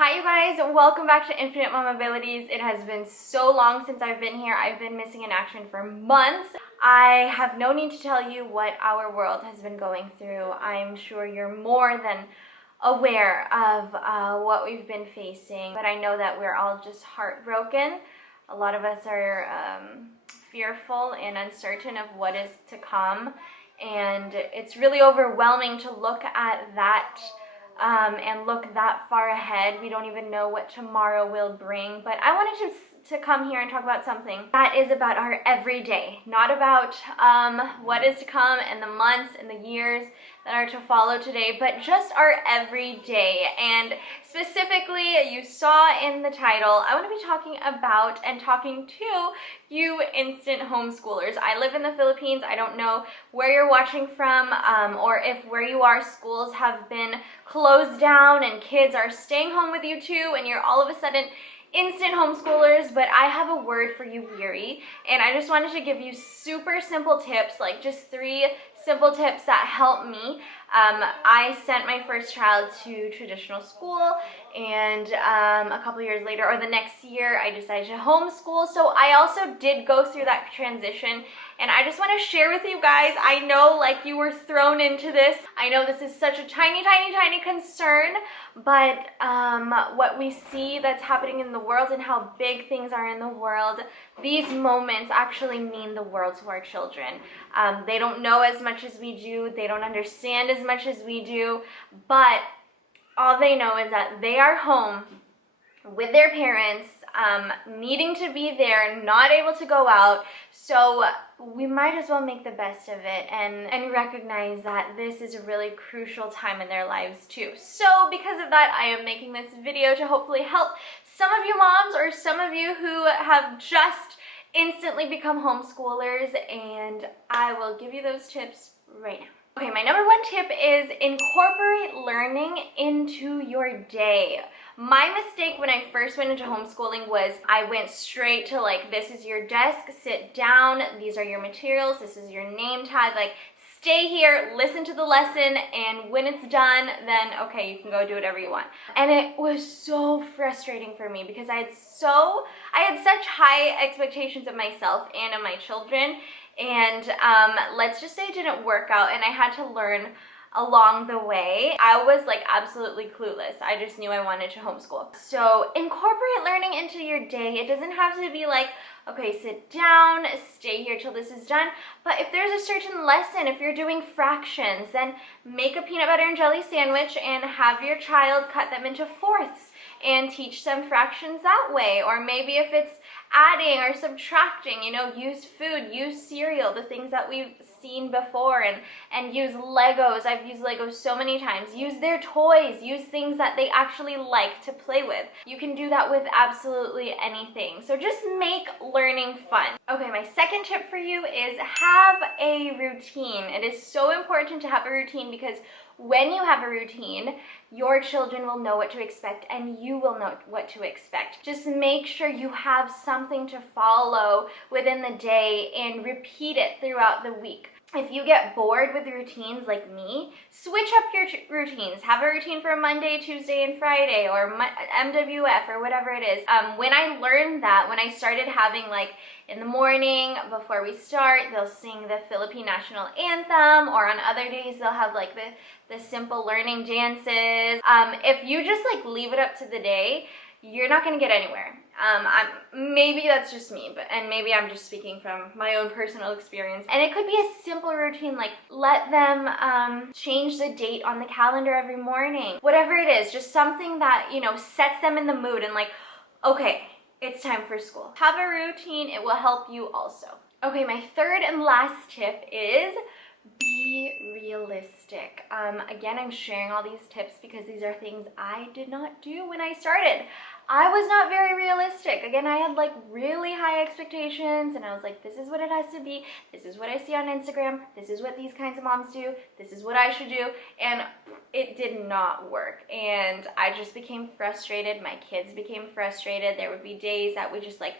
Hi you guys, welcome back to Infinite Mamabilities. It has been so long since I've been here. I've been missing in action for months. I have no need to tell you what our world has been going through. I'm sure you're more than aware of what we've been facing, but I know that we're all just heartbroken. A lot of us are fearful and uncertain of what is to come, and it's really overwhelming to look at that and look that far ahead. We don't even know what tomorrow will bring, but I wanted to come here and talk about something that is about our everyday, not about what is to come and the months and the years that are to follow today, but just our everyday. And specifically, you saw in the title, I want to be talking about and talking to you instant homeschoolers. I live in the Philippines. I don't know where you're watching from or if where you are schools have been closed down and kids are staying home with you too, and you're all of a sudden instant homeschoolers. But I have a word for you, weary, and I just wanted to give you super simple tips, like just 3 simple tips that help me. I sent my first child to traditional school, and a couple years later, or the next year, I decided to homeschool. So I also did go through that transition, and I just want to share with you guys. I know, like, you were thrown into this. I know this is such a tiny concern, but what we see that's happening in the world and how big things are in the world, these moments actually mean the world to our children. They don't know as much as we do. They don't understand as much as we do, but all they know is that they are home with their parents, needing to be there, not able to go out. So we might as well make the best of it and recognize that this is a really crucial time in their lives too. So because of that, I am making this video to hopefully help some of you moms or some of you who have just instantly become homeschoolers, and I will give you those tips right now. Okay, my number 1 tip is incorporate learning into your day. My mistake when I first went into homeschooling was I went straight to, like, this is your desk, sit down, these are your materials, this is your name tag, like, stay here, listen to the lesson, and when it's done, then okay, you can go do whatever you want. And it was so frustrating for me because I had such high expectations of myself and of my children, and let's just say it didn't work out, and I had to learn along the way. I was like absolutely clueless. I just knew I wanted to homeschool. So incorporate learning into your day. It doesn't have to be like, okay, sit down, stay here till this is done. But if there's a certain lesson, if you're doing fractions, then make a peanut butter and jelly sandwich and have your child cut them into fourths and teach them fractions that way. Or maybe if it's adding or subtracting, you know, use food, use cereal, the things that we've seen before, and use Legos. I've used Legos so many times. Use their toys, use things that they actually like to play with. You can do that with absolutely anything. So just make learning fun. Okay, my second tip for you is have a routine. It is so important to have a routine because when you have a routine, your children will know what to expect and you will know what to expect. Just make sure you have something to follow within the day and repeat it throughout the week. If you get bored with routines like me, switch up your routines. Have a routine for Monday, Tuesday, and Friday, or MWF, or whatever it is. When I learned that, when I started having, like, in the morning, before we start, they'll sing the Philippine National Anthem, or on other days, they'll have, like, the simple learning dances. If you just, like, leave it up to the day, you're not going to get anywhere. Maybe that's just me, and maybe I'm just speaking from my own personal experience. And it could be a simple routine, like let them change the date on the calendar every morning. Whatever it is, just something that, you know, sets them in the mood and like, okay, it's time for school. Have a routine, it will help you also. Okay, my third and last tip is be realistic. Again, I'm sharing all these tips because these are things I did not do when I started. I was not very realistic. Again, I had like really high expectations, and I was like, this is what it has to be. This is what I see on Instagram. This is what these kinds of moms do. This is what I should do. And it did not work. And I just became frustrated. My kids became frustrated. There would be days that would just like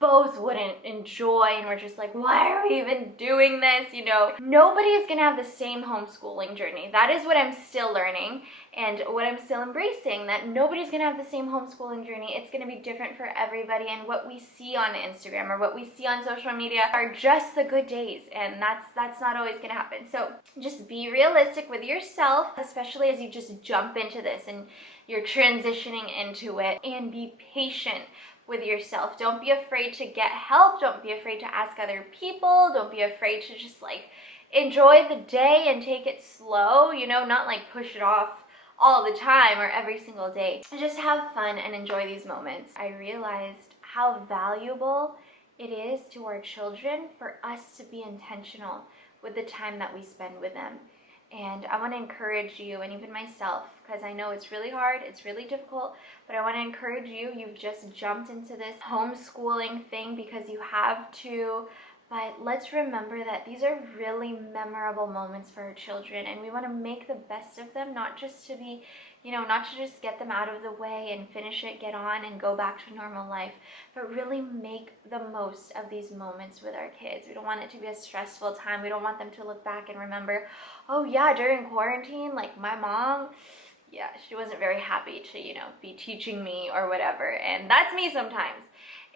both wouldn't enjoy, and we're just like, why are we even doing this? You know, nobody is gonna have the same homeschooling journey. That is what I'm still learning and what I'm still embracing, that nobody's gonna have the same homeschooling journey. It's gonna be different for everybody, and what we see on Instagram or what we see on social media are just the good days, and that's not always gonna happen. So just be realistic with yourself, especially as you just jump into this and you're transitioning into it, and be patient with yourself. Don't be afraid to get help. Don't be afraid to ask other people. Don't be afraid to just like enjoy the day and take it slow, you know, not like push it off all the time or every single day. Just have fun and enjoy these moments. I realized how valuable it is to our children for us to be intentional with the time that we spend with them. And I want to encourage you, and even myself, because I know it's really hard, it's really difficult, but I want to encourage you. You've just jumped into this homeschooling thing because you have to, but let's remember that these are really memorable moments for our children, and we want to make the best of them, not just to be, you know, not to just get them out of the way and finish it, get on and go back to normal life, but really make the most of these moments with our kids. We don't want it to be a stressful time. We don't want them to look back and remember, oh yeah, during quarantine, like my mom, yeah, she wasn't very happy to, you know, be teaching me or whatever. And that's me sometimes.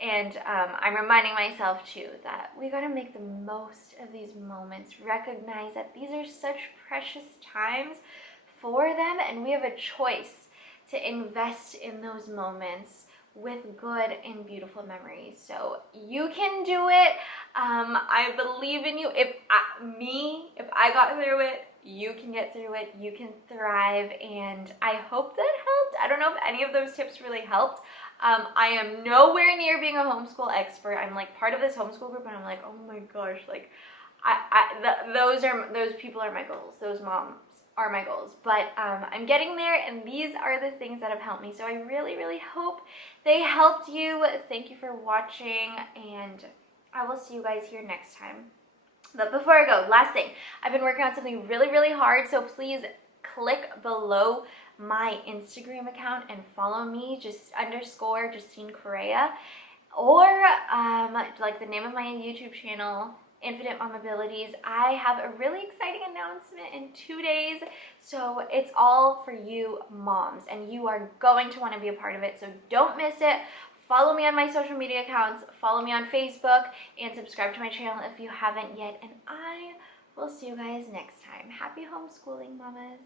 And I'm reminding myself too that we gotta make the most of these moments, recognize that these are such precious times for them, and we have a choice to invest in those moments with good and beautiful memories. So you can do it. I believe in you. If I got through it, you can get through it. You can thrive, and I hope that helped. I don't know if any of those tips really helped. I am nowhere near being a homeschool expert. I'm like part of this homeschool group, and I'm like, oh my gosh, like those people are my goals. Those moms are my goals, but I'm getting there, and these are the things that have helped me. So I really, really hope they helped you. Thank you for watching, and I will see you guys here next time. But before I go, last thing, I've been working on something really, really hard, so please click below my Instagram account and follow me, just _ Justine Correa, or like the name of my YouTube channel, Infinite Mamabilities. I have a really exciting announcement in 2 days, so it's all for you moms, and you are going to want to be a part of it, so don't miss it. Follow me on my social media accounts, follow me on Facebook, and subscribe to my channel if you haven't yet, and I will see you guys next time. Happy homeschooling, mamas.